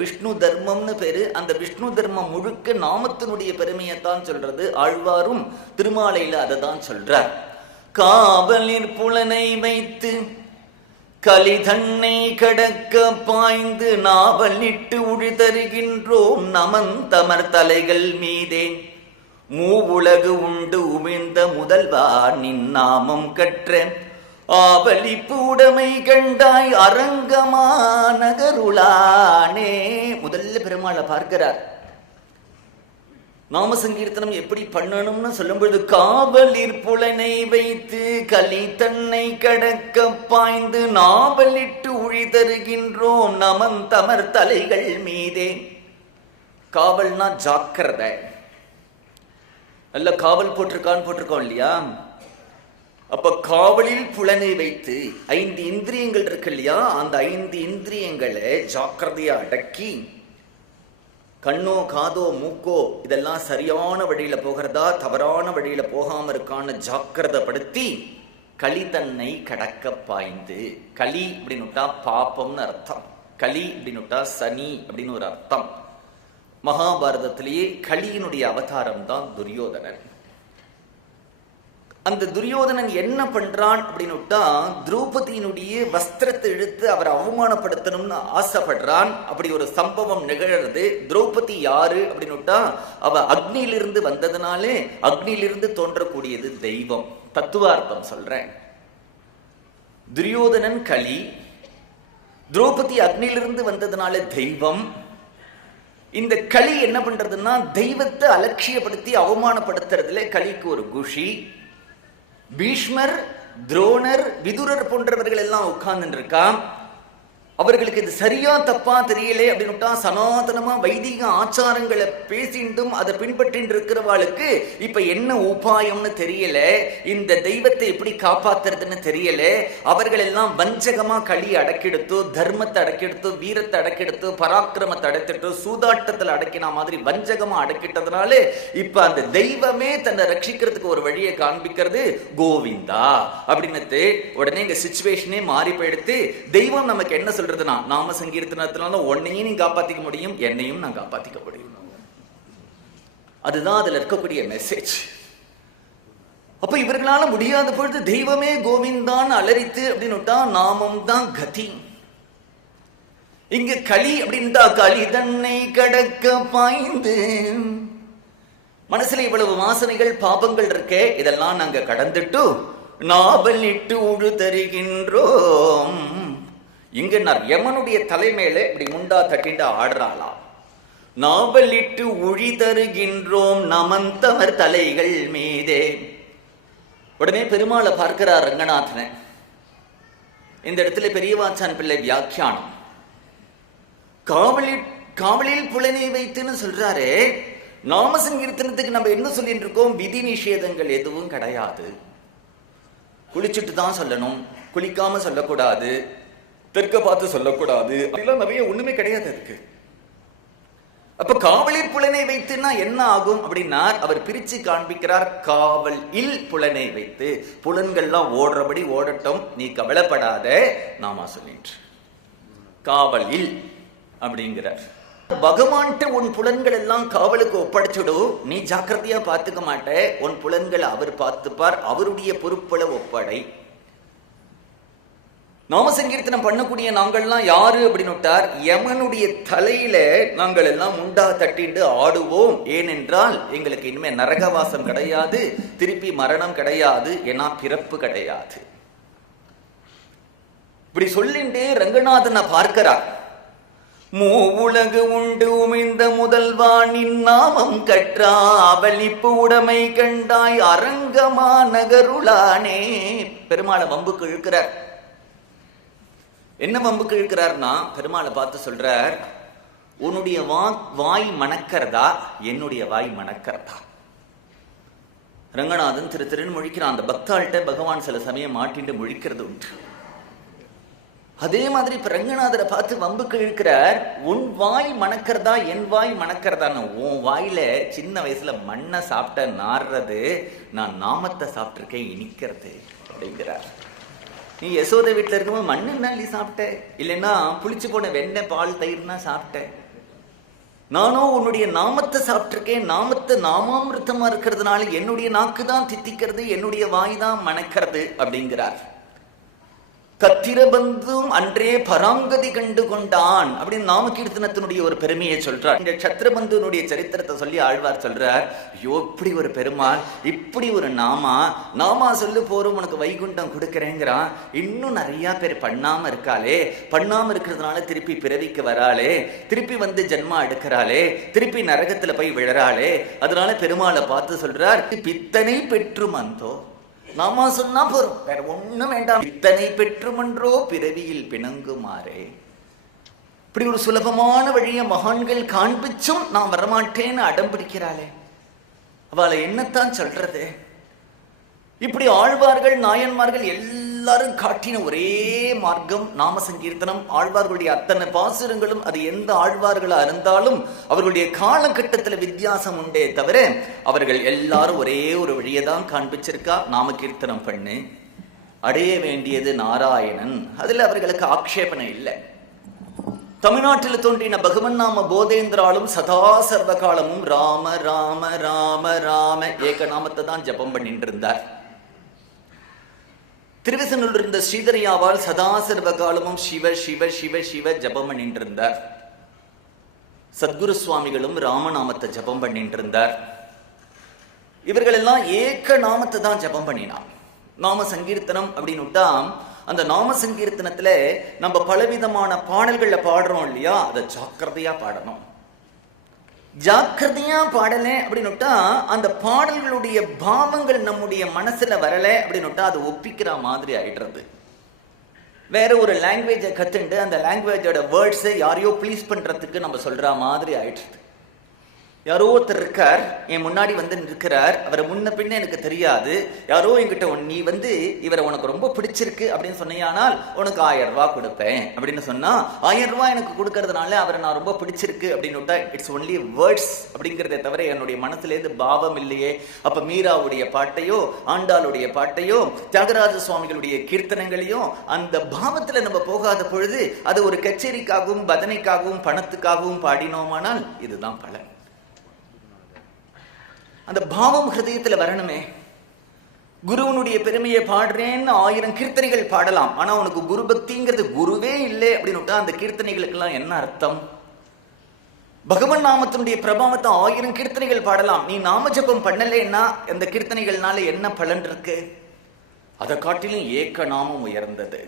விஷ்ணு தர்மம்னு பேரு. அந்த விஷ்ணு தர்மம் முழுக்க நாமத்தினுடைய பெருமையைத்தான் சொல்றது. ஆழ்வாரும் திருமாலையில அதை தான் சொல்றார். காவலிற் புலனை வைத்து கலிதன்னை கடக்க பாய்ந்து நாவலிட்டு உழி தருகின்றோம் நமந்தமர் தலைகள் மீதே மூவுலகு உண்டு உமிழ்ந்த முதல்வா நின் நாமம் கற்ற ஆவலிப்பு உடைமை கண்டாய் அரங்கமா நகருளானே. முதல்ல பெருமாளை பார்க்கிறார். நாம சங்கீர்த்தனம் எப்படி பண்ணணும்னு சொல்லும் பொழுது காவலிற் புலனை வைத்து கலி தன்னை கடக்க பாய்ந்து நாவலிட்டு உழி தருகின்றோம் நமந்தமர் தலைகள் மீதே. காவல்னா ஜாக்கிரதை. நல்ல காவல் போட்டிருக்கோம் இல்லையா? அப்ப காவலில் புலனை வைத்து 5 இந்திரியங்கள் இருக்கு இல்லையா? அந்த 5 இந்திரியங்களை ஜாக்கிரதையா அடக்கி கண்ணோ காதோ மூக்கோ இதெல்லாம் சரியான வழியில போகிறதா தவறான வழியில போகாம இருக்கான்னு ஜாக்கிரதைப்படுத்தி களி தன்னை கடக்க பாய்ந்து. களி அப்படின்னுட்டா பாப்பம்னு அர்த்தம். களி அப்படின்னுட்டா சனி அப்படின்னு ஒரு அர்த்தம். மகாபாரதத்திலேயே களியினுடைய அவதாரம் தான் துரியோதனன். அந்த துரியோதனன் என்ன பண்றான் அப்படின்னுட்டா திரௌபதியினுடைய வஸ்திரத்தை இழுத்து அவரை அவமானப்படுத்தணும்னு ஆசைப்படுறான். அப்படி ஒரு சம்பவம் நிகழறது. திரௌபதி யாரு அப்படின்னுட்டா அவ அக்னியிலிருந்து வந்ததுனாலே அக்னியிலிருந்து தோன்றக்கூடியது தெய்வம். தத்துவார்த்தம் சொல்றேன். துரியோதனன் களி, திரௌபதி அக்னியிலிருந்து வந்ததுனால தெய்வம். இந்த களி என்ன பண்றதுன்னா தெய்வத்தை அலட்சியப்படுத்தி அவமானப்படுத்துறதுல களிக்கு ஒரு குஷி. பீஷ்மர், துரோணர், விதுரர் போன்றவர்கள் எல்லாம் உட்கார்ந்து இருக்கா. அவர்களுக்கு இது சரியா தப்பா தெரியலே அப்படின்னுட்டா சனாதனமா வைதிக ஆச்சாரங்களை பேசிண்டும் அதை பின்பற்றிட்டு இருக்கிறவாளுக்கு இப்ப என்ன உபாயம்னு தெரியல. இந்த தெய்வத்தை எப்படி காப்பாத்துறதுன்னு தெரியல. அவர்கள் எல்லாம் வஞ்சகமா களி அடக்கெடுத்தோ, தர்மத்தை அடக்கெடுத்தோ, வீரத்தை அடக்கெடுத்தோ, பராக்கிரமத்தை அடக்கிட்டோ, சூதாட்டத்தில் அடக்கின மாதிரி வஞ்சகமா அடக்கிட்டதுனால இப்ப அந்த தெய்வமே தன்னை ரட்சிக்கிறதுக்கு ஒரு வழியை காண்பிக்கிறது. கோவிந்தா அப்படின்னு உடனே இங்க சிச்சுவேஷனே மாறி போயிடுத்து. தெய்வம் நமக்கு என்ன சொல்ற, நாம சங்கீர்த்தனத்தினால உன்னையும் நீ காப்பாத்திக்க முடியும், என்னையும் நான் காப்பாத்திக்க முடியும். அதுதான் அதுல இருக்கக்கூடிய மெசேஜ். அப்ப இவர்களால முடியாத பொழுது தெய்வமே கோவிந்தான் அலறித்து அப்படின்னுட்டா நாமம் தான் கதி. இங்க களி அப்படின்ட்டா களி தன்னை கடக்க பாய்ந்து. மனசுல இவ்வளவு வாசனைகள் பாபங்கள் இருக்கே, இதெல்லாம் நாங்க கடந்துட்டு நாவலிட்டு உழு தருகின்றோம். இங்க யமனுடைய தலைமையில இப்படி முண்டா தட்டிண்டு ஆடுறாளாம். நாவலிட்டு உழி தருகின்றோம் நமந்தமர் தலைகள் மீதே. உடனே பெருமாளை பார்க்கிறார் ரங்கநாதனை. இந்த இடத்துல பெரியவாச்சான் பிள்ளை வியாக்கியானம் காவலில் புலனை வைத்துன்னு சொல்றாரு. நாம சங்கீர்த்தனத்துக்கு நம்ம என்ன சொல்லிட்டு இருக்கோம்? விதி நிஷேதங்கள் எதுவும் கிடையாது. குளிச்சுட்டு தான் சொல்லணும், குளிக்காம சொல்லக்கூடாது, தெற்க பார்த்து சொல்லக்கூடாது, அப்படிலாம் நிறைய ஒண்ணுமே கிடையாது அதுக்கு. அப்ப காவலில் புலனை வைத்துன்னா என்ன ஆகும் அப்படின்னா அவர் பிரிச்சு காண்பிக்கிறார். காவல் இல் புலனை வைத்து, புலன்கள்லாம் ஓடுறபடி ஓடட்டும், நீ கவலைப்படாத, நாம சொல்லிட்டு காவல் இல் அப்படிங்கிறார். பகவான்ட்டு உன் புலன்கள் எல்லாம் காவலுக்கு ஒப்படைச்சுடு, நீ ஜாக்கிரதையா பார்த்துக்க மாட்ட, உன் புலன்களை அவர் பார்த்துப்பார், அவருடைய பொறுப்புல ஒப்படை. நாம சங்கீர்த்தனம் பண்ணக்கூடிய நாங்கள்லாம் யாரு அப்படின்னுட்டார்? யமனுடைய தலையில நாங்கள் எல்லாம் முண்டா தட்டிண்டு ஆடுவோம். ஏனென்றால் எங்களுக்கு இனிமே நரகவாசம் கிடையாது, திருப்பி மரணம் கிடையாது, ஏன்னா பிறப்பு கிடையாது. இப்படி சொல்லிண்டே ரங்கநாதனை பார்க்கிறார். மூவுலகு உண்டு உமிழ்ந்த முதல்வானின் நாமம் கற்றா அவலிப்பு உடைமை கண்டாய் அரங்கமா நகருளானே. பெருமாளை வம்புக்கு இழுக்கிறார். என்ன வம்புக்கு இழுக்கிறார்னா பெருமாளை பார்த்து சொல்றார், உன்னுடைய வாய் மணக்கிறதா, என்னுடைய வாய் மணக்கிறதா? ரங்கநாதன் திருன்னு முழிக்கிறான். அந்த பக்தாள்கிட்ட பகவான் சில சமயம் மாட்டிட்டு முழிக்கிறது உண்டு. அதே மாதிரி இப்ப ரங்கநாதரை பார்த்து வம்புக்கு இழுக்கிறார். உன் வாய் மணக்கிறதா, என் வாய் மணக்கிறதான்னு. உன் வாயில சின்ன வயசுல மண்ணை சாப்பிட்ட நாடுறது, நான் நாமத்தை சாப்பிட்டிருக்கேன் இனிக்கிறது அப்படிங்கிறார். நீ யசோதை வீட்டில் இருக்கும்போது மண்ணுன்னா நீ சாப்பிட்ட, இல்லைன்னா புளிச்சு போன வெண்ணெய் பால் தயிர்னா சாப்பிட்ட. நானோ உன்னுடைய நாமத்தை சாப்பிட்டிருக்கேன். நாமத்தை நாமாமிருத்தமா இருக்கிறதுனால என்னுடைய நாக்கு தான் தித்திக்கிறது, என்னுடைய வாய் தான் மணக்கிறது அப்படிங்கிறார். கத்திரபந்தும் அன்றே பராங்கதி கண்டு கொண்டான் அப்படின்னு நாமகீர்த்தனத்தினுடைய ஒரு பெருமையை சொல்றார். இந்த சத்திரபந்துனுடைய சரித்திரத்தை சொல்லி ஆழ்வார் சொல்றார், ஐயோ இப்படி ஒரு பெருமாள், இப்படி ஒரு நாமா சொல்லு போரும் உனக்கு வைகுண்டம் கொடுக்கறேங்கிறான். இன்னும் நிறைய பேர் பண்ணாம இருக்காளே, பண்ணாம இருக்கிறதுனால திருப்பி பிறவிக்கு வராளே, திருப்பி வந்து ஜென்மா எடுக்கிறாளே, திருப்பி நரகத்துல போய் விழறாளே. அதனால பெருமாளை பார்த்து சொல்றார், பித்தனை பெற்று மந்தோ, நாமா சொன்னா போறோம், வேற ஒண்ணும் வேண்டாம். இத்தனை பெற்றுமன்றோ பிறவியில் பிணங்குமாறே. இப்படி ஒரு சுலபமான வழியை மகான்கள் காண்பிச்சும் நான் வரமாட்டேன்னு அடம் பிடிக்கிறாளே, அவளை என்னத்தான் சொல்றது? இப்படி ஆழ்வார்கள் நாயன்மார்கள் எல்லாரும் காட்டின ஒரே மார்க்கம் நாம சங்கீர்த்தனம். ஆழ்வார்களுடைய அத்தனை பாசுரங்களும் அது எந்த ஆழ்வார்களா இருந்தாலும் அவர்களுடைய காலகட்டத்தில் வித்தியாசம் உண்டே தவிர அவர்கள் எல்லாரும் ஒரே ஒரு வழியை தான் காண்பிச்சிருக்கா, நாம கீர்த்தனம் பண்ணு, அடைய வேண்டியது நாராயணன். அதுல அவர்களுக்கு ஆக்ஷேபனை இல்லை. தமிழ்நாட்டில் தோன்றின பகவன் நாம போதேந்திராலும் சதா சர்வ காலமும் ராம ராம ராம ராம ஏக நாமத்தை தான் ஜபம் பண்ணிட்டு இருந்தார். திருவிசனூர் இருந்த ஸ்ரீதரியாவால் சதா சர்வ காலமும் சிவ சிவ சிவ சிவ ஜபம் பண்ணிட்டு இருந்தார். சத்குரு சுவாமிகளும் ராமநாமத்தை ஜபம் பண்ணிட்டு இருந்தார். இவர்கள் எல்லாம் ஏக நாமத்தை தான் ஜபம் பண்ணினான். நாம சங்கீர்த்தனம் அப்படின்னுட்டா அந்த நாம சங்கீர்த்தனத்துல நம்ம பலவிதமான பாடல்கள்ல பாடுறோம் இல்லையா, அதை ஜாக்கிரதையா பாடணும். ஜாக்கிரதையா பாடல அப்படின்னுட்டா அந்த பாடல்களுடைய பாவங்கள் நம்முடைய மனசுல வரல அப்படின்னுட்டா அது ஒப்பிக்கிற மாதிரி ஆயிடுறது. வேற ஒரு லாங்குவேஜை கத்துண்டு அந்த லாங்குவேஜோட வேர்ட்ஸை யாரையோ ப்ளீஸ் பண்றதுக்கு நம்ம சொல்ற மாதிரி ஆயிடுறது. யாரோ ஒருத்தர் இருக்கார், என் முன்னாடி வந்து நிற்கிறார், அவரை முன்ன பின்ன எனக்கு தெரியாது. யாரோ என்கிட்ட நீ வந்து இவரை உனக்கு ரொம்ப பிடிச்சிருக்கு அப்படின்னு சொன்னியானால் உனக்கு 1000 ரூபாய் கொடுப்பேன் அப்படின்னு சொன்னா 1000 ரூபாய் எனக்கு கொடுக்கறதுனால அவரை நான் ரொம்ப பிடிச்சிருக்கு அப்படின்னு இட்ஸ் ஒன்லி வேர்ட்ஸ் அப்படிங்கிறத தவிர என்னுடைய மனசுலேருந்து பாவம் இல்லையே. அப்ப மீராவுடைய பாட்டையோ ஆண்டாளுடைய பாட்டையோ தியாகராஜ சுவாமிகளுடைய கீர்த்தனங்களையும் அந்த பாவத்துல நம்ம போகாத பொழுது அது ஒரு கச்சேரிக்காகவும் பஜனைக்காகவும் பணத்துக்காகவும் பாடினோமானால் இதுதான் பலன். அந்த பாவம் ஹிருதயத்துல வரணுமே. குருவனுடைய பெருமையை பாடுறேன்னு 1000 கீர்த்தனைகள் பாடலாம், ஆனா உனக்கு குரு பக்திங்கிறது குருவே இல்லை அப்படின்னு அந்த கீர்த்தனைகளுக்கெல்லாம் என்ன அர்த்தம்? பகவன் நாமத்தினுடைய பிரபாவத்தை 1000 கீர்த்தனைகள் பாடலாம், நீ நாம ஜபம் பண்ணலைன்னா அந்த கீர்த்தனைகள்னால என்ன பலன் இருக்கு? அதை காட்டிலும் ஏக நாமம் உயர்ந்தது.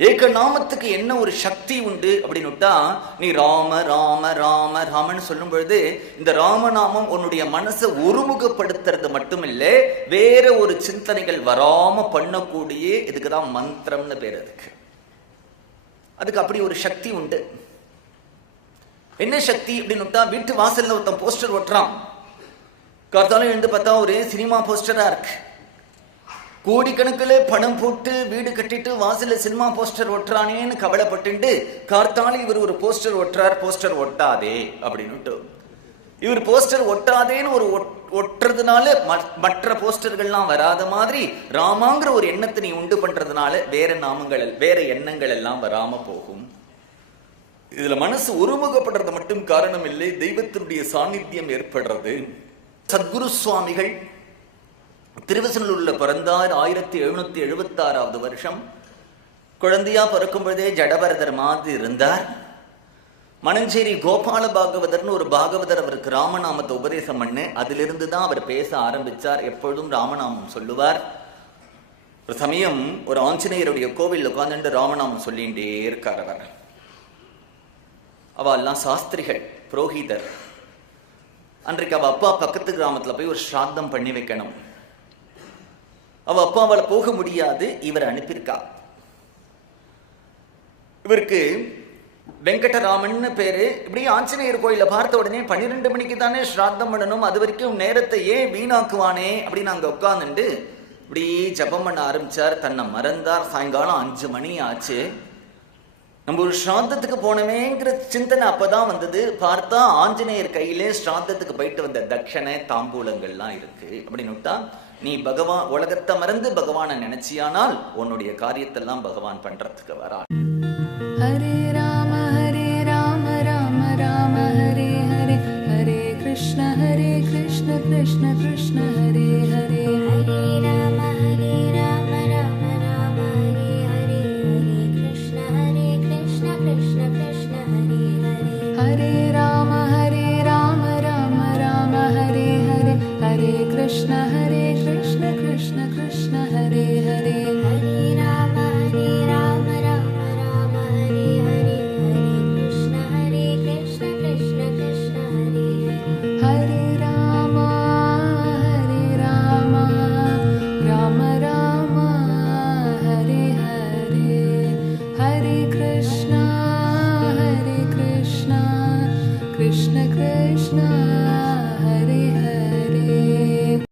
ஏக நாமத்துக்கு என்ன ஒரு சக்தி உண்டு அப்படின்னுட்டா, நீ ராம ராம ராம ராமன்னு சொல்லும் பொழுது இந்த ராமநாமம் உன்னுடைய மனசை ஒருமுகப்படுத்துறது மட்டும் இல்லை, வேற ஒரு சிந்தனைகள் வராம பண்ணக்கூடிய இதுக்குதான் மந்திரம்னு பேர். அதுக்கு அப்படி ஒரு சக்தி உண்டு. என்ன சக்தி அப்படின்னுட்டா, வீட்டு வாசல்ல ஒருத்தன் போஸ்டர் ஒட்டுறான், கார்த்தாலும் எழுந்து பார்த்தா ஒரு சினிமா போஸ்டரா இருக்கு. கோடிக்கணக்கில் பணம் போட்டு வீடு கட்டிட்டு வாசல்ல சினிமா போஸ்டர் ஒட்டுறானேன்னு கவலைப்பட்டு கார்த்தாலும் இவர் ஒரு போஸ்டர் ஒட்டுறார், போஸ்டர் ஒட்டாதே அப்படின்னுட்டு. இவர் போஸ்டர் ஒட்டாதேன்னு ஒரு ஒட்டுறதுனால மற்ற போஸ்டர்கள்லாம் வராத மாதிரி ராமாங்கிற ஒரு எண்ணத்தை நீ உண்டு பண்றதுனால வேற நாமங்கள் வேற எண்ணங்கள் எல்லாம் வராம போகும். இதுல மனசு ஒருமுகப்படுறது மட்டும் காரணம் இல்லை, தெய்வத்தினுடைய சாநித்தியம் ஏற்படுறது. சத்குரு சுவாமிகள் திருவிசனூர்ல பிறந்தார். 1776வது வருஷம். குழந்தையா பிறக்கும் பொழுதே ஜடபரதர் மாதிரி இருந்தார். மணஞ்சேரி கோபால பாகவதர்னு ஒரு பாகவதர் அவருக்கு ராமநாமத்தை உபதேசம் பண்ணு, அதிலிருந்து தான் அவர் பேச ஆரம்பிச்சார். எப்பொழுதும் ராமநாமம் சொல்லுவார். ஒரு சமயம் ஒரு ஆஞ்சநேயருடைய கோவில் உட்கார்ந்து ராமநாமம் சொல்லிகிட்டே இருக்கார். அவர் அவெல்லாம் சாஸ்திரிகள், புரோகிதர். அன்றைக்கு அவ அப்பா பக்கத்து கிராமத்துல போய் ஒரு ஸ்ராத்தம் பண்ணி வைக்கணும். அவ அப்பாவால போக முடியாது, இவர் அனுப்பியிருக்கா. இவருக்கு வெங்கடராமன் பேரு. இப்படி ஆஞ்சநேயர் கோயில பார்த்த உடனே 12 மணிக்கு தானே ஸ்ராத்தம் பண்ணணும், அது வரைக்கும் நேரத்தை ஏன் வீணாக்குவானே அப்படின்னு அங்க உட்கார்ந்துட்டு இப்படி ஜபம் பண்ண ஆரம்பிச்சார். தன்னை மறந்தார். சாயங்காலம் 5 மணி ஆச்சு. நம்ம ஒரு ஸ்ராத்தத்துக்கு போனவேங்கிற சிந்தனை அப்பதான் வந்தது. பார்த்தா ஆஞ்சநேயர் கையிலே ஸ்ராத்தத்துக்கு போயிட்டு வந்த தட்சணை தாம்பூலங்கள்லாம் இருக்கு அப்படின்னுட்டா, நீ பகவான் உலகத்தை மறந்து பகவானை நினைச்சியானால் உன்னுடைய காரியத்தெல்லாம் பகவான் பண்றதுக்கு வரான்.